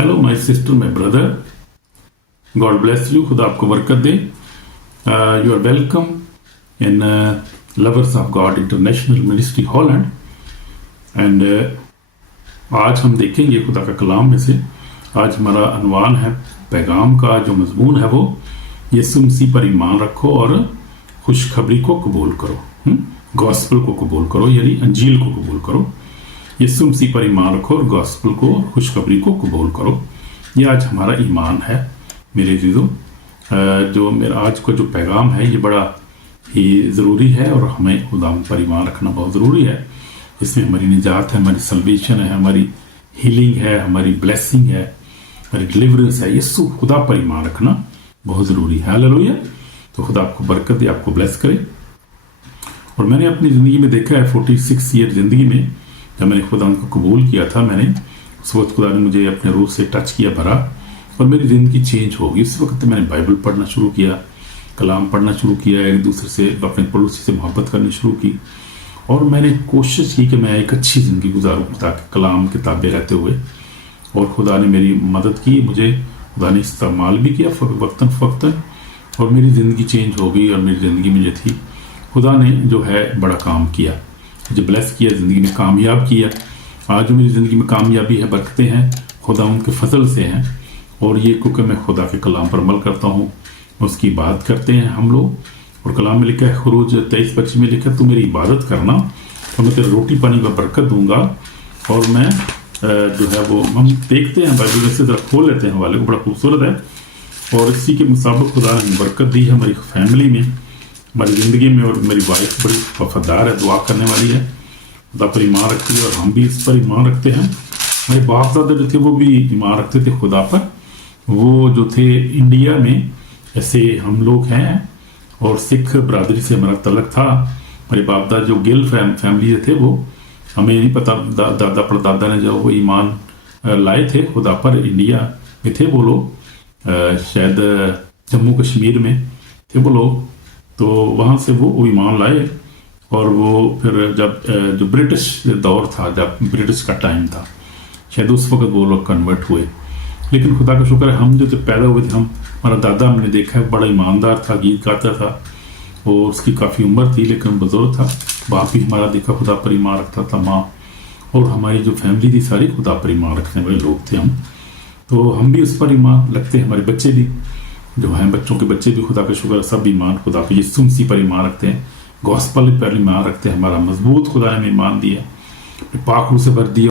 Hello my sister, my brother, God bless you, खुदा आपको बरकत दे। You are welcome in lovers of God international ministry Holland. And आज हम देखेंगे खुदा का कलाम में से। आज हमारा अनवान है, पैगाम का जो मजमून है वो यीशु मसीह पर ईमान रखो और खुशखबरी को कबूल करो। गॉस्पल को कबूल करो, यानी अंजील को कबूल करो। यीशु मसीह पर ईमान रखो और गॉस्पल को, खुशखबरी को कबूल करो। ये आज हमारा ईमान है मेरे जीजों। जो मेरा आज का जो पैगाम है ये बड़ा ही ज़रूरी है और हमें खुदा पर ईमान रखना बहुत ज़रूरी है। इसमें हमारी निजात है, हमारी सल्वेशन है, हमारी हीलिंग है, हमारी ब्लेसिंग है, हमारी डिलीवरेंस है। यीशु खुदा पर ईमान रखना बहुत ज़रूरी है। हालेलुया। तो खुदा आपको बरकत दे, आपको ब्लेस करे। और मैंने अपनी ज़िंदगी में देखा है, 46 ईयर ज़िंदगी में जब मैंने खुदा को कबूल किया था, मैंने उस वक्त खुदा ने मुझे अपने रूह से टच किया, भरा और मेरी ज़िंदगी चेंज हो गई। उस वक्त मैंने बाइबल पढ़ना शुरू किया, कलाम पढ़ना शुरू किया, एक दूसरे से, अपने पड़ोसी से मोहब्बत करनी शुरू की और मैंने कोशिश की कि मैं एक अच्छी ज़िंदगी गुजारूँ ताकि कलाम किताबें रहते हुए। और खुदा ने मेरी मदद की, मुझे खुदा ने इस्तेमाल भी किया वक्तन फ़वक्तन और मेरी ज़िंदगी चेंज हो गई। और मेरी ज़िंदगी में जो थी, खुदा ने जो है बड़ा काम किया, मुझे ब्लेस किया, ज़िंदगी में कामयाब किया। आज जो मेरी ज़िंदगी में कामयाबी है, बरकतें हैं, खुदा उनके फजल से हैं। और ये क्योंकि मैं खुदा के कलाम पर अमल करता हूँ, उसकी बात करते हैं हम लोग। और कलाम में लिखा है, खुरूज 23:25 में लिखा है, तू मेरी इबादत करना तो मैं तेरे रोटी पानी पर बरकत दूंगा। और मैं जो है वो हम देखते हैं बाइबल में से, ज़रा खोल लेते हैं हवाले को, बड़ा खूबसूरत है। और इसी के मुताबिक खुदा ने बरकत दी है हमारी फैमिली में, हमारी ज़िंदगी में। और मेरी वाइफ बड़ी वफादार है, दुआ करने वाली है, खुदा पर ईमान रखती है और हम भी इस पर ईमान रखते हैं। मेरे बाप दादा जो थे वो भी ईमान रखते थे खुदा पर। वो जो थे इंडिया में, ऐसे हम लोग हैं और सिख बरादरी से हमारा तलक था। मेरे बाप दादा जो गिल फैमिली थे, वो हमें नहीं पता, दादा परदादा ने जो वो ईमान लाए थे खुदा पर, इंडिया में थे वो लोग, शायद जम्मू कश्मीर में थे वो लोग। तो वहाँ से वो ईमान लाए। और वो फिर जब जो ब्रिटिश दौर था, जब ब्रिटिश का टाइम था, शायद उस वक्त वो लोग कन्वर्ट हुए। लेकिन खुदा का शुक्र है, हम जो पैदा हुए थे, हमारा दादा हमने देखा है बड़ा ईमानदार था, गीत गाता था और उसकी काफ़ी उम्र थी लेकिन बुजुर्ग था। बाप भी हमारा देखा खुदा पर ईमान रखता था, माँ और हमारी जो फैमिली थी सारी खुदा पर ईमान रखने वाले लोग थे हम। तो हम भी उस पर ईमान रखते हैं, हमारे बच्चे भी जो हैं, बच्चों के बच्चे भी खुदा का शुक्र है, सब ईमान खुदा पर, यीशु मसीह पर ईमान रखते हैं, गॉस्पल पर ईमान रखते हैं। हमारा मजबूत खुदा ने ईमान दिया, पाक रूह से भर दिया।